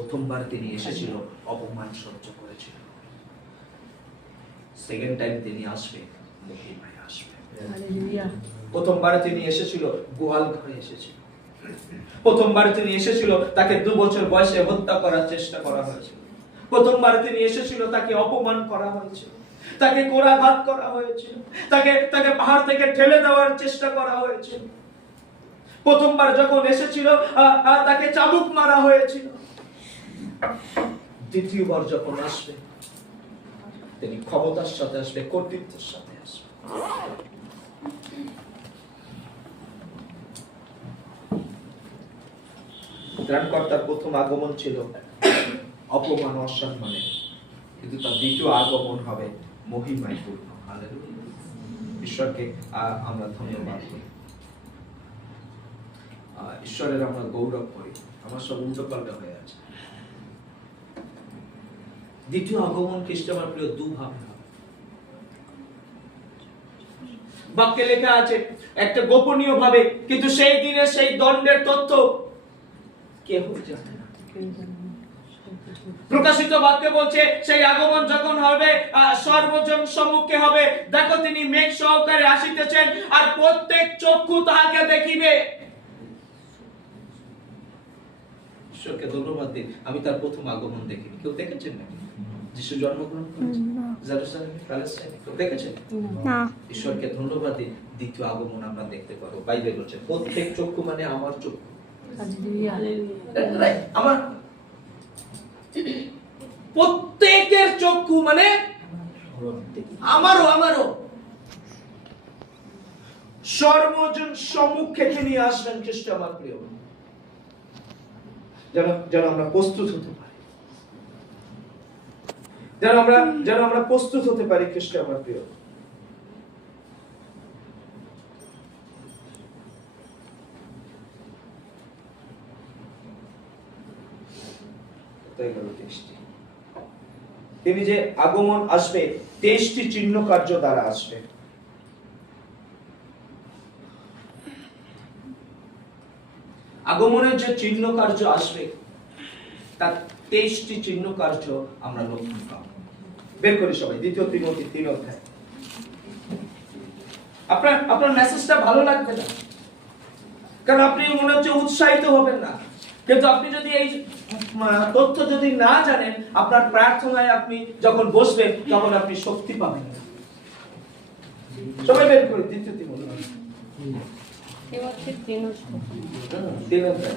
প্রথমবার তিনি এসেছিল অপমান সহ্য করেছিল, সেকেন্ড টাইম তিনি আসবে মহিমায় আসবে। প্রথমবার তিনি এসেছিল গোয়াল ঘরে এসেছিল, প্রথমবার তিনি এসেছিল তাকে 2 বছর বয়সে হত্যা করার চেষ্টা করা হয়েছিল, প্রথমবার তিনি এসেছিল তাকে অপমান করা হয়েছিল, তাকে কোরাঘাত করা হয়েছিল, তাকে পাহাড় থেকে ঠেলে দেওয়ার চেষ্টা করা হয়েছিল। প্রথমবার যখন এসেছিল তাকে চাবুক মারা হয়েছিল। দ্বিতীয়বার যখন আসবে তিনি ক্ষমতার সাথে আসবে, কর্তৃত্বের সাথে আসবে। ত্রাণকর্তার প্রথম আগমন ছিল অপমান অসম্মানে, কিন্তু তার দ্বিতীয় আগমন হবে মহিমায় পূর্ণ। হালেলুয়া। ঈশ্বরকে আমরা ধন্যবাদ করি, ঈশ্বরের আমরা গৌরব করি। আমার সব উল্টো পাল্টা হয়ে আছে। দ্বিতীয় আগমন খ্রিস্ট আমার প্রিয় দুভাবে হবে। বাক্যে লেখা আছে একটা গোপনীয় ভাবে, কিন্তু সেই দিনে সেই দণ্ডের তথ্য কেউ জানে না। প্রকাশিত বাক্যে বলছে সেই আগমন যখন হবে সর্বজন সম্মুখে হবে, দেখো তিনি মেঘ সহকারে আসিতেছেন, আর প্রত্যেক চক্ষু তাহাকে দেখিবে। ঈশ্বরকে ধন্যবাদ দিন, আমি তার প্রথম আগমন দেখিনি। কেউ দেখেছেন নাকি? যিশু জন্মগ্রহণ করেছেন জেরুজালেমে, প্যালেস্টাইনে, কেউ দেখেছেন না? ঈশ্বরকে ধন্যবাদ দিন, দ্বিতীয় আগমন আমরা দেখতে পাবো। বাইবেল বলছে প্রত্যেক চক্ষু মানে আমার চক্ষু, আমার প্রত্যেকের চক্ষু মানে আমারও সর্বজন সম্মুখে তিনি আসবেন খ্রিস্ট আমার প্রিয়। যেন আমরা প্রস্তুত হতে পারি, যেন আমরা প্রস্তুত হতে পারি খ্রিস্ট আমার প্রিয়। তিনি যে আগমন আসবে 23টি চিহ্ন কার্য দ্বারা আসবে। আগমনের যে চিহ্ন কার্য আসবে তার 23টি চিহ্ন কার্য আমরা লক্ষ্য পাবো। বের করি সবাই, 2 তিমোথী 3 অধ্যায়। আপনার মেসেজটা ভালো লাগবে না, কারণ আপনি মনে হচ্ছে উৎসাহিত হবেন না। কিন্তু আপনি যদি এই তথ্য যদি না জানেন, আপনার প্রার্থনায় আপনি যখন বসবেন তখন আপনি শক্তি পাবেন না। সবাই বের করি 2 তিমোথী 3 অধ্যায়।